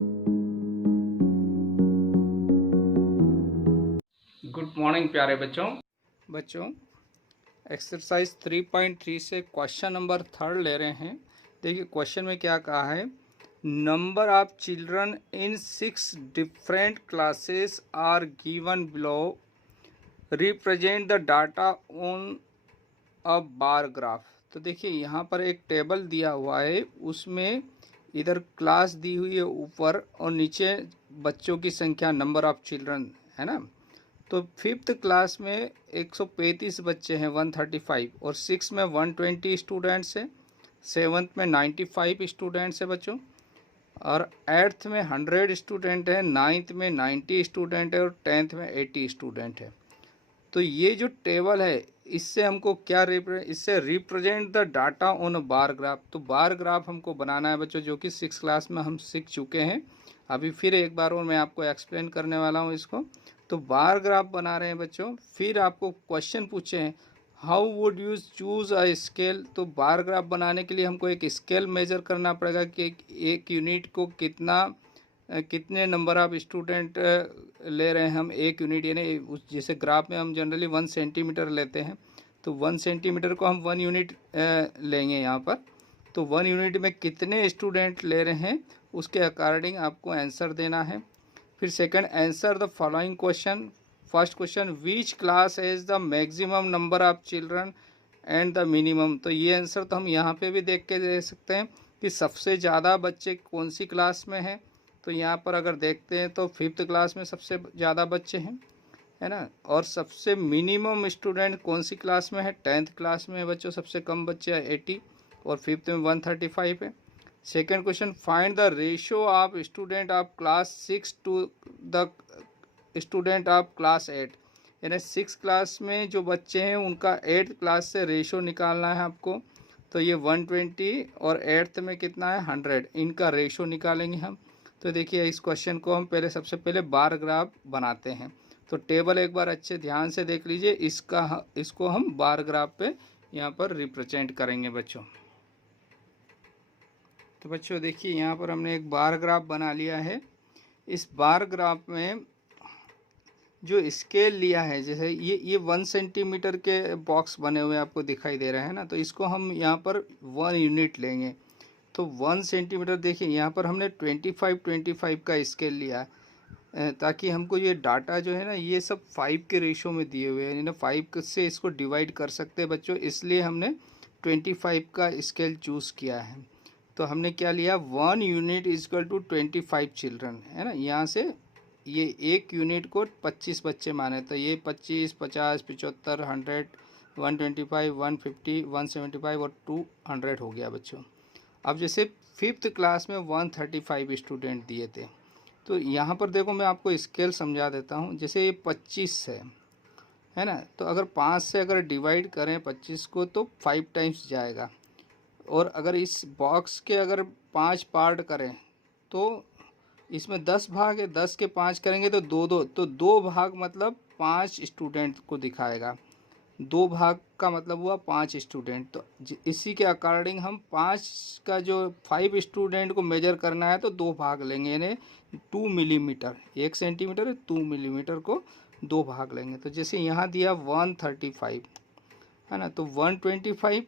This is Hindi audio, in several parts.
गुड मॉर्निंग प्यारे बच्चों एक्सरसाइज 3.3 से क्वेश्चन नंबर 3 ले रहे हैं। देखिए क्वेश्चन में क्या कहा है, number of children in 6 different classes are given below, represent the data on a bar graph. तो देखिए यहाँ पर एक टेबल दिया हुआ है, उसमें इधर क्लास दी हुई है ऊपर और नीचे बच्चों की संख्या, नंबर ऑफ चिल्ड्रन है ना। तो फिफ्थ क्लास में 135 बच्चे हैं 135, और सिक्स में 120 स्टूडेंट्स हैं, सेवन्थ में 95 स्टूडेंट्स हैं बच्चों, और एट्थ में 100 स्टूडेंट है, नाइन्थ में 90 स्टूडेंट है और टेंथ में 80 स्टूडेंट है। तो ये जो टेबल है इससे हमको क्या इससे represent the data on a bar graph. तो बार ग्राफ हमको बनाना है बच्चों, जो कि 6 क्लास में हम सीख चुके हैं। अभी फिर एक बार और मैं आपको एक्सप्लेन करने वाला हूँ इसको। तो बार ग्राफ बना रहे हैं बच्चों। फिर आपको क्वेश्चन पूछे हैं, how would you choose a scale. तो बार ग्राफ बनाने के लिए हमको एक स्केल मेजर करना पड़ेगा कि एक यूनिट को कितने नंबर ऑफ स्टूडेंट ले रहे हैं हम एक यूनिट, यानी उस जैसे ग्राफ में हम जनरली 1 सेंटीमीटर लेते हैं, तो 1 सेंटीमीटर को हम 1 यूनिट लेंगे यहाँ पर। तो 1 यूनिट में कितने स्टूडेंट ले रहे हैं उसके अकॉर्डिंग आपको आंसर देना है। फिर second, answer the following question. First question, which class has the maximum number of children and the minimum. तो ये आंसर तो हम यहाँ पे भी देख के दे सकते हैं कि सबसे ज़्यादा बच्चे कौन सी क्लास में हैं। तो यहाँ पर अगर देखते हैं तो फिफ्थ क्लास में सबसे ज़्यादा बच्चे हैं, है ना। और सबसे मिनिमम स्टूडेंट कौन सी क्लास में है, 10th क्लास में है बच्चों, सबसे कम बच्चे हैं 80, और फिफ्थ में 135 है। Second question, find the ratio of student of class 6 to the student of class 8। यानी 6 क्लास में जो बच्चे हैं उनका 8th क्लास से रेशियो निकालना है आपको। तो ये 120 और 8th में कितना है 100, इनका रेशियो निकालेंगे हम। तो देखिए इस क्वेश्चन को हम सबसे पहले बार ग्राफ बनाते हैं। तो टेबल एक बार अच्छे ध्यान से देख लीजिए, इसको हम बार ग्राफ पे यहाँ पर रिप्रेजेंट करेंगे बच्चों। तो बच्चों देखिए यहाँ पर हमने एक बार ग्राफ बना लिया है। इस बार ग्राफ में जो स्केल लिया है, जैसे ये 1 सेंटीमीटर के बॉक्स बने हुए आपको दिखाई दे रहे हैं ना, तो इसको हम यहाँ पर 1 यूनिट लेंगे। तो 1 सेंटीमीटर देखिए यहाँ पर हमने 25 का स्केल लिया है, ताकि हमको ये डाटा जो है ना ये सब 5 के रेशो में दिए हुए हैं, यानी 5 से इसको डिवाइड कर सकते हैं बच्चों, इसलिए हमने 25 का स्केल चूज़ किया है। तो हमने क्या लिया, 1 यूनिट इजकल टू 25 चिल्ड्रन, है ना। यहाँ से ये एक यूनिट को 25 बच्चे माने, तो ये 25, 50, 75, 100, 125, 150, 175 और 200 हो गया बच्चों। अब जैसे फिफ्थ क्लास में 135 स्टूडेंट दिए थे, तो यहाँ पर देखो मैं आपको स्केल समझा देता हूँ। जैसे ये 25 है ना, तो अगर 5 से अगर डिवाइड करें 25 को तो 5 टाइम्स जाएगा। और अगर इस बॉक्स के अगर 5 पार्ट करें तो इसमें 10 भाग है, 10 के 5 करेंगे तो 2 तो 2 भाग मतलब 5 स्टूडेंट को दिखाएगा। 2 भाग का मतलब हुआ 5 स्टूडेंट। तो इसी के अकॉर्डिंग हम 5 का जो 5 स्टूडेंट को मेजर करना है तो 2 भाग लेंगे, यानी 2 मिलीमीटर, 1 सेंटीमीटर 2 मिलीमीटर को 2 भाग लेंगे। तो जैसे यहाँ दिया 135 है ना, तो 125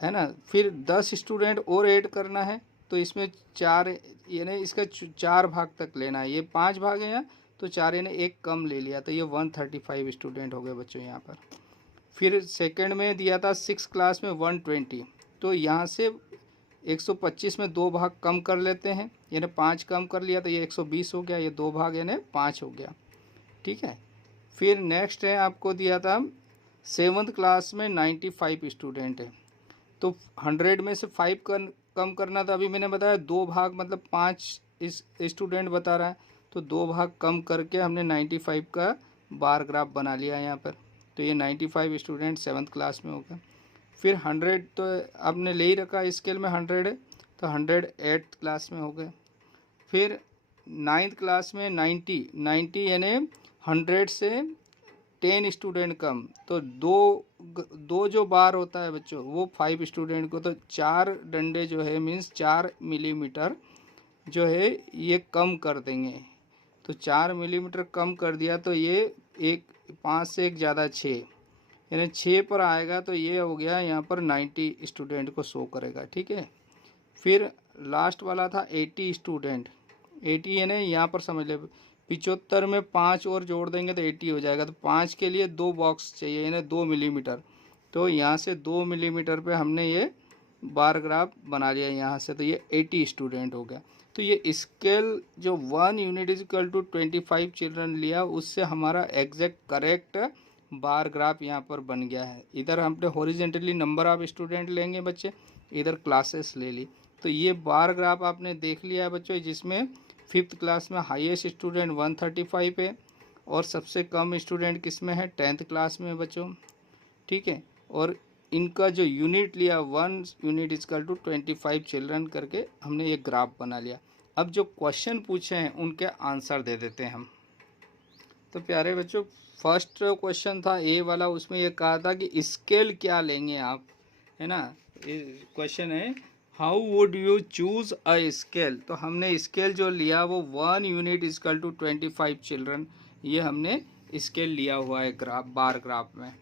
है ना। फिर 10 स्टूडेंट और ऐड करना है, तो इसमें 4, यानी इसका 4 भाग तक लेना है। ये 5 भाग है यहाँ, तो 4 यानी एक कम ले लिया, तो ये 135 स्टूडेंट हो गए बच्चों यहाँ पर। फिर सेकंड में दिया था 6 क्लास में 120, तो यहाँ से 125 में 2 भाग कम कर लेते हैं, यानी 5 कम कर लिया तो ये 120 हो गया, ये 2 भाग यानी 5 हो गया, ठीक है। फिर नेक्स्ट है आपको दिया था 7th क्लास में 95 स्टूडेंट है, तो 100 में से 5 कम करना था। अभी मैंने बताया 2 भाग मतलब 5 इस स्टूडेंट बता रहा है, तो 2 भाग कम करके हमने 95 का बार ग्राफ बना लिया यहाँ पर। तो ये 95 स्टूडेंट 7th क्लास में हो गए। फिर 100 तो आपने ले ही रखा स्केल में 100 है, तो 100 8th क्लास में हो गए। फिर 9th क्लास में 90 यानी 100 से 10 स्टूडेंट कम, तो दो जो बार होता है बच्चों वो 5 स्टूडेंट को, तो 4 डंडे जो है मीन्स 4 मिलीमीटर जो है ये कम कर देंगे। तो 4 मिलीमीटर कम कर दिया तो ये 5 से 1 ज़्यादा 6, यानी 6 पर आएगा। तो ये हो गया यहाँ पर 90 स्टूडेंट को शो करेगा, ठीक है। फिर लास्ट वाला था 80 स्टूडेंट। 80 यानी यहाँ पर समझ ले 75 में 5 और जोड़ देंगे तो 80 हो जाएगा। तो 5 के लिए 2 बॉक्स चाहिए, यानी 2 मिलीमीटर। तो यहाँ से 2 मिलीमीटर पे हमने ये बार ग्राफ बना लिया यहाँ से। तो ये 80 स्टूडेंट हो गया। तो ये स्केल जो 1 unit is equal to 25 children लिया, उससे हमारा एग्जैक्ट करेक्ट बार ग्राफ यहाँ पर बन गया है। इधर हमने हॉरिजेंटली नंबर ऑफ स्टूडेंट लेंगे बच्चे, इधर क्लासेस ले ली। तो ये बार ग्राफ आपने देख लिया है बच्चों, जिसमें 5th क्लास में हाईएस्ट स्टूडेंट 135 है और सबसे कम स्टूडेंट किस में है, 10th क्लास में बच्चों, ठीक है। और इनका जो यूनिट लिया 1 यूनिट इजकल टू 25 चिल्ड्रन करके हमने ये ग्राफ बना लिया। अब जो क्वेश्चन पूछे हैं उनके आंसर दे देते हैं हम। तो प्यारे बच्चों, फर्स्ट क्वेश्चन था ए वाला, उसमें ये कहा था कि स्केल क्या लेंगे आप, है ना। क्वेश्चन है how would you choose a scale. तो हमने स्केल जो लिया वो 1 यूनिट इजकल टू 25 चिल्ड्रन, ये हमने स्केल लिया हुआ है ग्राफ, बार ग्राफ में,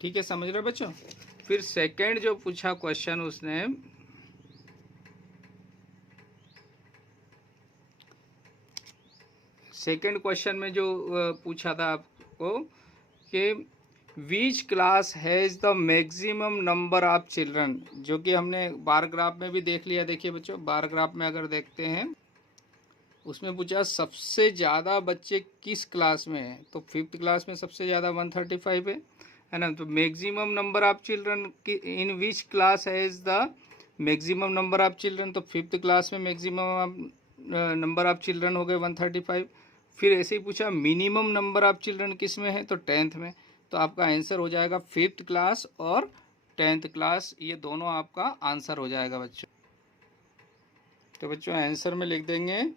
ठीक है, समझ रहे बच्चों। फिर सेकंड जो पूछा क्वेश्चन, उसने सेकंड क्वेश्चन में जो पूछा था आपको कि which class has the maximum number of children, जो कि हमने बार ग्राफ में भी देख लिया। देखिए बच्चों, बार ग्राफ में अगर देखते हैं उसमें पूछा सबसे ज़्यादा बच्चे किस क्लास में हैं। तो 5th क्लास में सबसे ज़्यादा 135 है ना। तो maximum number of children in which class has the maximum number of children. तो 5th क्लास में मैक्सिमम नंबर ऑफ चिल्ड्रन हो गए 135। फिर ऐसे ही पूछा मिनिमम नंबर ऑफ चिल्ड्रन किस में है, तो 10th में। तो आपका आंसर हो जाएगा 5th क्लास और 10th क्लास, ये दोनों आपका आंसर हो जाएगा बच्चों। तो बच्चों आंसर में लिख देंगे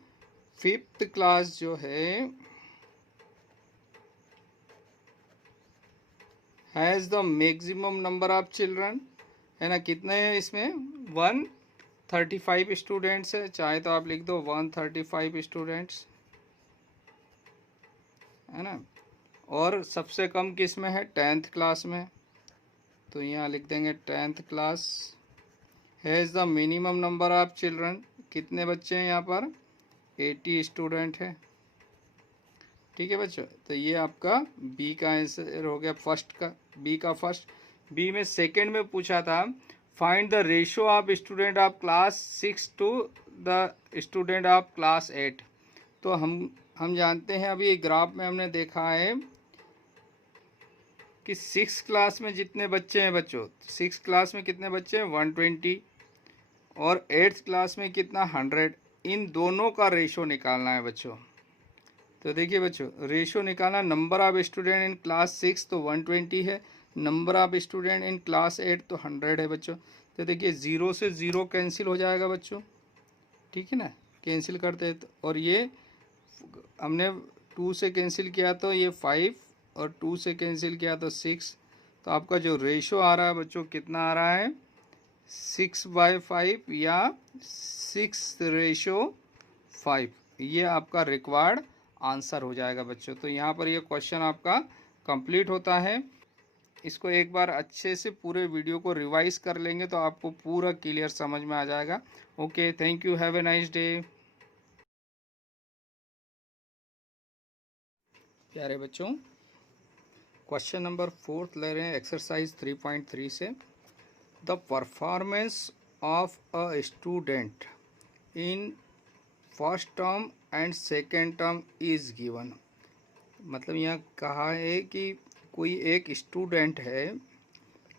5th क्लास जो है has the maximum number of children, है ना। कितने हैं इसमें, 135 स्टूडेंट्स है, चाहे तो आप लिख दो 135 स्टूडेंट्स, है ना। और सबसे कम किस में है, 10th क्लास में। तो यहाँ लिख देंगे 10th class has the minimum number of children, कितने बच्चे हैं यहाँ पर, 80 स्टूडेंट है, ठीक है बच्चों। तो ये आपका बी का आंसर हो गया, फर्स्ट का, बी का फर्स्ट। बी में सेकंड में पूछा था find the ratio of student of class 6 to the student of class 8। तो हम जानते हैं, अभी ग्राफ में हमने देखा है कि 6 क्लास में जितने बच्चे हैं बच्चों, 6 क्लास में कितने बच्चे हैं 120, और 8th क्लास में कितना 100। इन दोनों का रेशो निकालना है बच्चों। तो देखिए बच्चों, रेशो निकालना, number of student in class 6 तो 120 है, number of student in class 8 तो 100 है बच्चों। तो देखिए 0 से 0 कैंसिल हो जाएगा बच्चों, ठीक है ना, कैंसिल करते हैं। तो और ये हमने 2 से कैंसिल किया तो ये 5, और 2 से कैंसिल किया तो 6। तो आपका जो रेशो आ रहा है बच्चों कितना आ रहा है, 6/5 या 6:5, ये आपका रिक्वायर्ड आंसर हो जाएगा बच्चों। तो यहाँ पर ये क्वेश्चन आपका कंप्लीट होता है। इसको एक बार अच्छे से पूरे वीडियो को रिवाइज कर लेंगे तो आपको पूरा क्लियर समझ में आ जाएगा। Okay, thank you, have a nice day. प्यारे बच्चों, क्वेश्चन नंबर 4 ले रहे हैं एक्सरसाइज 3.3 से। The performance of a student in first term and second term is given. मतलब यहाँ कहा है कि कोई एक स्टूडेंट है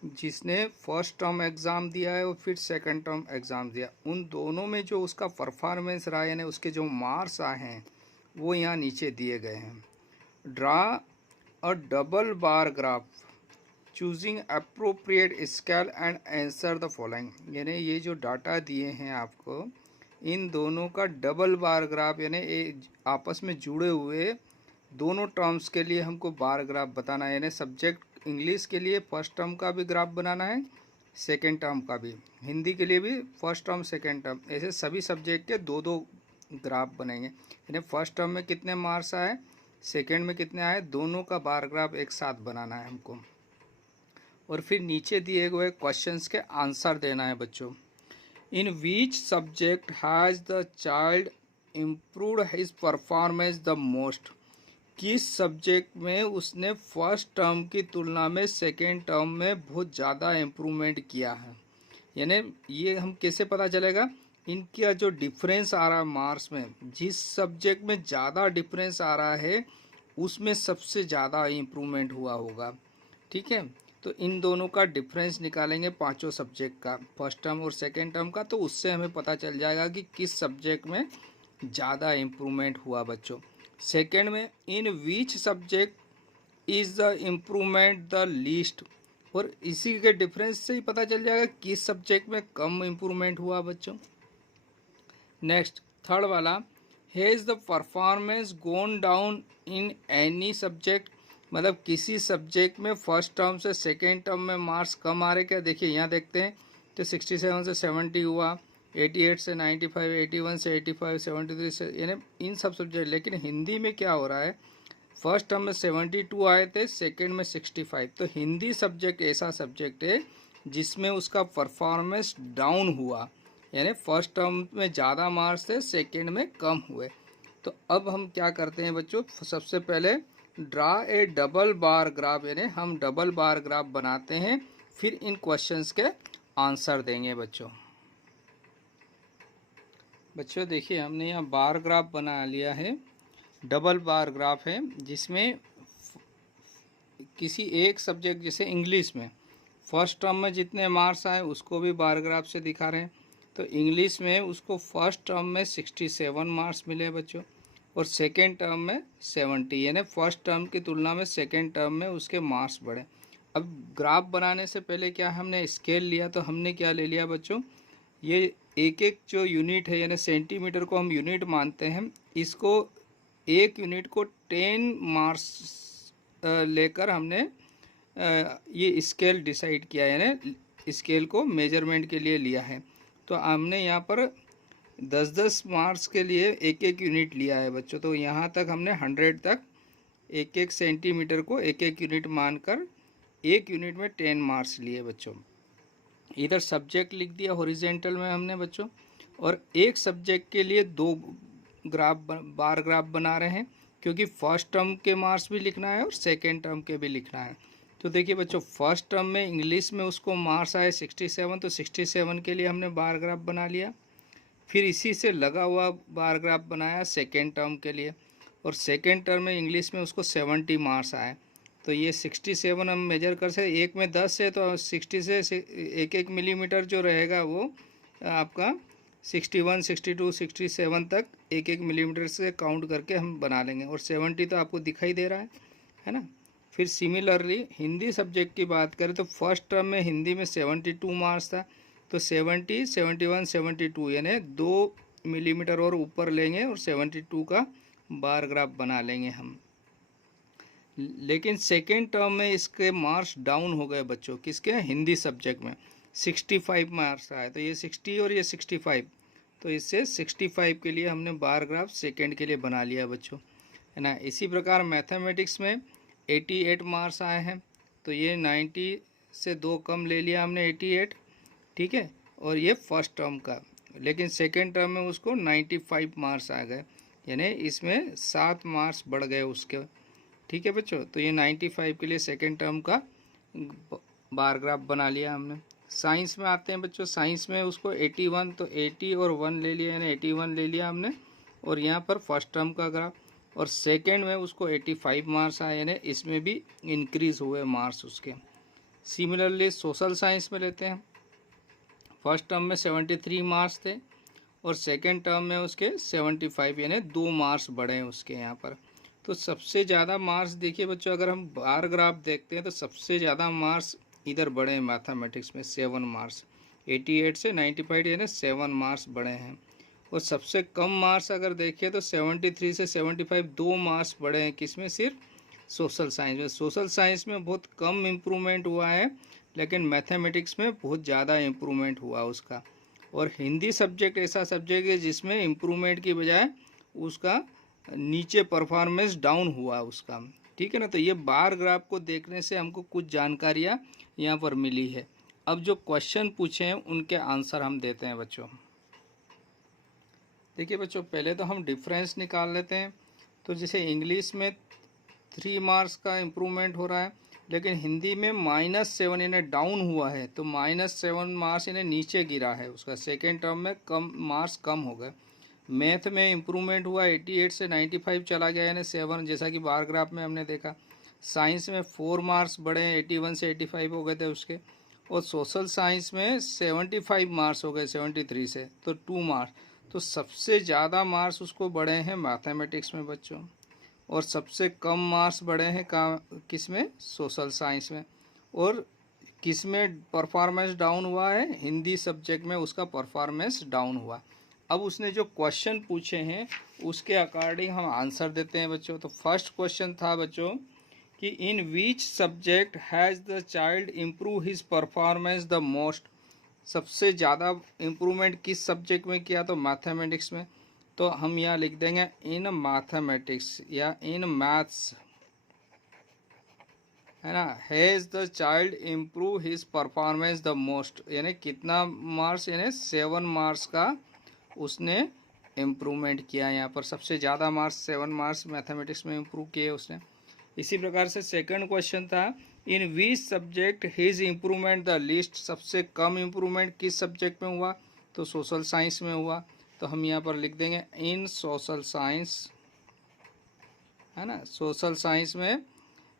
जिसने फर्स्ट टर्म एग्ज़ाम दिया है और फिर सेकंड टर्म एग्ज़ाम दिया, उन दोनों में जो उसका परफॉर्मेंस रहा, यानी उसके जो मार्क्स आए हैं वो यहाँ नीचे दिए गए हैं। Draw a double bar graph choosing appropriate scale and answer the following. यानी ये जो डाटा दिए हैं आपको, इन दोनों का डबल बार ग्राफ, यानी आपस में जुड़े हुए दोनों टर्म्स के लिए हमको बार ग्राफ बताना है। यानी सब्जेक्ट इंग्लिश के लिए फर्स्ट टर्म का भी ग्राफ बनाना है, सेकंड टर्म का भी, हिंदी के लिए भी फर्स्ट टर्म सेकंड टर्म, ऐसे सभी सब्जेक्ट के 2-2 ग्राफ बनेंगे। यानी फर्स्ट टर्म में कितने मार्क्स आए, सेकेंड में कितने आए, दोनों का बार ग्राफ एक साथ बनाना है हमको। और फिर नीचे दिए हुए क्वेश्चंस के आंसर देना है बच्चों। In which subject has the child improved his performance the most, किस सब्जेक्ट में उसने फर्स्ट टर्म की तुलना में सेकेंड टर्म में बहुत ज़्यादा इम्प्रूवमेंट किया है। यानी ये हम कैसे पता चलेगा, इनका जो डिफरेंस आ रहा है मार्क्स में, जिस सब्जेक्ट में ज़्यादा डिफरेंस आ रहा है उसमें सबसे ज़्यादा इम्प्रूवमेंट हुआ होगा। ठीक है, तो इन दोनों का डिफरेंस निकालेंगे पांचों सब्जेक्ट का, फर्स्ट टर्म और सेकेंड टर्म का, तो उससे हमें पता चल जाएगा कि किस सब्जेक्ट में ज़्यादा इम्प्रूवमेंट हुआ बच्चों। सेकेंड में in which subject is the improvement the least, और इसी के डिफरेंस से ही पता चल जाएगा किस सब्जेक्ट में कम इम्प्रूवमेंट हुआ बच्चों। नेक्स्ट थर्ड वाला, has the performance gone down in any subject, मतलब किसी सब्जेक्ट में फर्स्ट टर्म से सेकेंड टर्म में मार्क्स कम आ रहे क्या। देखिए यहाँ देखते हैं तो 67 से 70 हुआ, 88 से 95, 81 से 85, 73 से, यानी इन सब सब्जेक्ट। लेकिन हिंदी में क्या हो रहा है, फर्स्ट टर्म में 72 आए थे, सेकेंड में 65। तो हिंदी सब्जेक्ट ऐसा सब्जेक्ट है जिसमें उसका परफॉर्मेंस डाउन हुआ, यानी फर्स्ट टर्म में ज़्यादा मार्क्स थे, सेकेंड में कम हुए। तो अब हम क्या करते हैं बच्चों, सबसे पहले draw A double bar graph, यानी हम डबल बार ग्राफ बनाते हैं, फिर इन क्वेश्चंस के आंसर देंगे बच्चों। बच्चों देखिए हमने यहाँ बार ग्राफ बना लिया है, डबल बार ग्राफ है, जिसमें किसी एक सब्जेक्ट जैसे इंग्लिश में फर्स्ट टर्म में जितने मार्क्स आए उसको भी बार ग्राफ से दिखा रहे हैं। तो इंग्लिश में उसको फर्स्ट टर्म में 67 मार्क्स मिले बच्चों, और सेकेंड टर्म में 70, यानी फर्स्ट टर्म की तुलना में सेकेंड टर्म में उसके मार्क्स बढ़े। अब ग्राफ बनाने से पहले क्या हमने स्केल लिया, तो हमने क्या ले लिया बच्चों, ये एक एक जो यूनिट है, यानी सेंटीमीटर को हम यूनिट मानते हैं, इसको एक यूनिट को 10 मार्क्स लेकर हमने ये स्केल डिसाइड किया, यानी स्केल को मेजरमेंट के लिए लिया है। तो हमने यहाँ पर 10-10 मार्क्स के लिए एक एक यूनिट लिया है बच्चों। तो यहाँ तक हमने 100 तक एक एक सेंटीमीटर को एक एक यूनिट मानकर एक यूनिट में 10 मार्क्स लिए बच्चों। इधर सब्जेक्ट लिख दिया हॉरिजेंटल में हमने बच्चों, और एक सब्जेक्ट के लिए दो बार ग्राफ बना रहे हैं, क्योंकि फर्स्ट टर्म के मार्क्स भी लिखना है और सेकेंड टर्म के भी लिखना है। तो देखिए बच्चों, फर्स्ट टर्म में इंग्लिश में उसको मार्क्स आए 67, तो 67 के लिए हमने बार ग्राफ बना लिया। फिर इसी से लगा हुआ बार ग्राफ बनाया सेकेंड टर्म के लिए, और सेकेंड टर्म में इंग्लिश में उसको 70 मार्क्स आए, तो ये 67 हम मेजर कर सकते, एक में 10 है तो 60 से एक एक मिलीमीटर जो रहेगा वो आपका 61, 62, 67 तक एक एक मिलीमीटर से काउंट करके हम बना लेंगे, और 70 तो आपको दिखाई दे रहा है ना। फिर सिमिलरली हिंदी सब्जेक्ट की बात करें तो फर्स्ट टर्म में हिंदी में 72 मार्क्स था, तो 70, 71, 72 यानी 2 मिलीमीटर और ऊपर लेंगे और 72 का बार ग्राफ बना लेंगे हम। लेकिन सेकेंड टर्म में इसके मार्क्स डाउन हो गए बच्चों, किसके, हिंदी सब्जेक्ट में 65 मार्क्स आए, तो ये 60 और ये 65, तो इससे 65 के लिए हमने बार ग्राफ सेकेंड के लिए बना लिया बच्चों, है ना। इसी प्रकार मैथमेटिक्स में 88 मार्क्स आए हैं, तो ये 90 से 2 कम ले लिया हमने 88, ठीक है, और ये फर्स्ट टर्म का। लेकिन सेकेंड टर्म में उसको 95 मार्क्स आ गए, यानी इसमें 7 मार्क्स बढ़ गए उसके, ठीक है बच्चों। तो ये 95 के लिए सेकेंड टर्म का बार ग्राफ बना लिया हमने। साइंस में आते हैं बच्चों, साइंस में उसको 81, तो 80 और 1 ले लिया, यानी 81 ले लिया हमने, और यहाँ पर फर्स्ट टर्म का ग्राफ, और सेकेंड में उसको 85 मार्क्स आए, यानी इसमें भी इंक्रीज़ हुए मार्क्स उसके। सिमिलरली सोशल साइंस में लेते हैं, फर्स्ट टर्म में 73 मार्क्स थे, और सेकेंड टर्म में उसके 75, यानी 2 मार्क्स बढ़े हैं उसके यहाँ पर। तो सबसे ज़्यादा मार्क्स देखिए बच्चों, अगर हम बार ग्राफ देखते हैं तो सबसे ज़्यादा मार्क्स इधर बढ़े हैं मैथमेटिक्स में, 7 मार्क्स, 88 से 95 यानी 7 मार्क्स बढ़े हैं। और सबसे कम मार्क्स अगर देखिए तो 73 से 75 2 मार्क्स बढ़े हैं, किसमें, सिर्फ सोशल साइंस में। सोशल साइंस में बहुत कम इम्प्रूवमेंट हुआ है, लेकिन मैथमेटिक्स में बहुत ज़्यादा इम्प्रूवमेंट हुआ उसका। और हिंदी सब्जेक्ट ऐसा सब्जेक्ट है जिसमें इम्प्रूवमेंट की बजाय उसका नीचे परफॉर्मेंस डाउन हुआ उसका, ठीक है ना। तो ये बार ग्राफ को देखने से हमको कुछ जानकारियाँ यहाँ पर मिली है। अब जो क्वेश्चन पूछे हैं उनके आंसर हम देते हैं बच्चों। देखिए बच्चों, पहले तो हम डिफरेंस निकाल लेते हैं। तो जैसे इंग्लिश में 3 मार्क्स का इम्प्रूवमेंट हो रहा है, लेकिन हिंदी में -7 इन्हें डाउन हुआ है, तो -7 मार्क्स इन्हें नीचे गिरा है, उसका सेकेंड टर्म में कम मार्क्स कम हो गए। मैथ में इम्प्रूवमेंट हुआ, 88 से 95 चला गया, यानी 7, जैसा कि बार ग्राफ में हमने देखा। साइंस में 4 मार्क्स बढ़े, 81 से 85 हो गए थे उसके। और सोशल साइंस में 75 मार्क्स हो गए 73 से, तो 2 मार्क्स। तो सबसे ज़्यादा मार्क्स उसको बढ़े हैं मैथमेटिक्स में बच्चों, और सबसे कम मार्क्स बढ़े हैं किस में, सोशल साइंस में। और किस में परफॉर्मेंस डाउन हुआ है, हिंदी सब्जेक्ट में उसका परफॉर्मेंस डाउन हुआ। अब उसने जो क्वेश्चन पूछे हैं उसके अकॉर्डिंग हम आंसर देते हैं बच्चों। तो फर्स्ट क्वेश्चन था बच्चों कि in which subject has the child improve his performance the most, सबसे ज़्यादा इम्प्रूवमेंट किस सब्जेक्ट में किया, तो मैथमेटिक्स में। तो हम यहाँ लिख देंगे इन मैथमेटिक्स या इन मैथ्स, है ना। Has the child improve his performance the most, यानी कितना मार्क्स, यानी 7 मार्क्स का उसने इम्प्रूवमेंट किया। यहाँ पर सबसे ज़्यादा मार्क्स 7 मार्क्स मैथमेटिक्स में इम्प्रूव किए उसने। इसी प्रकार से सेकंड क्वेश्चन था in which subject his improvement the least, सबसे कम इम्प्रूवमेंट किस सब्जेक्ट में हुआ, तो सोशल साइंस में हुआ। तो हम यहाँ पर लिख देंगे इन सोशल साइंस, है ना। सोशल साइंस में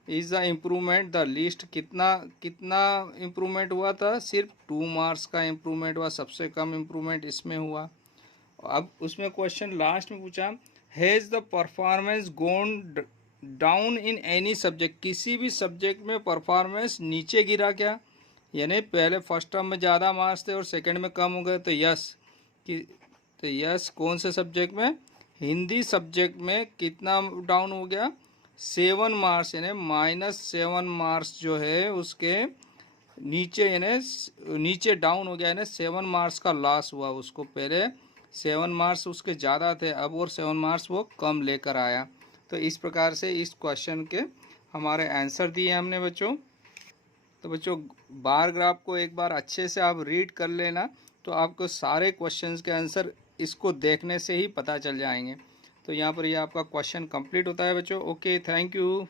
is the improvement the least, कितना कितना इम्प्रूवमेंट हुआ था, सिर्फ 2 मार्क्स का इम्प्रूवमेंट हुआ, सबसे कम इम्प्रूवमेंट इसमें हुआ। अब उसमें क्वेश्चन लास्ट में पूछा has the performance gone down in any subject, किसी भी सब्जेक्ट में परफॉर्मेंस नीचे गिरा क्या, यानी पहले फर्स्ट टर्म में ज़्यादा मार्क्स थे और सेकंड में कम हो गए, तो यस कि, तो यस कौन से सब्जेक्ट में, हिंदी सब्जेक्ट में कितना डाउन हो गया, 7 मार्क्स, यानी -7 मार्क्स जो है उसके नीचे, यानी नीचे डाउन हो गया, यानी 7 मार्क्स का लॉस हुआ उसको। पहले 7 मार्क्स उसके ज़्यादा थे, अब और 7 मार्क्स वो कम लेकर आया। तो इस प्रकार से इस क्वेश्चन के हमारे आंसर दिए हमने बच्चों। तो बच्चों बार ग्राफ को एक बार अच्छे से आप रीड कर लेना, तो आपको सारे क्वेश्चंस के आंसर इसको देखने से ही पता चल जाएंगे। तो यहाँ पर ये आपका क्वेश्चन कंप्लीट होता है बच्चों। Okay, thank you.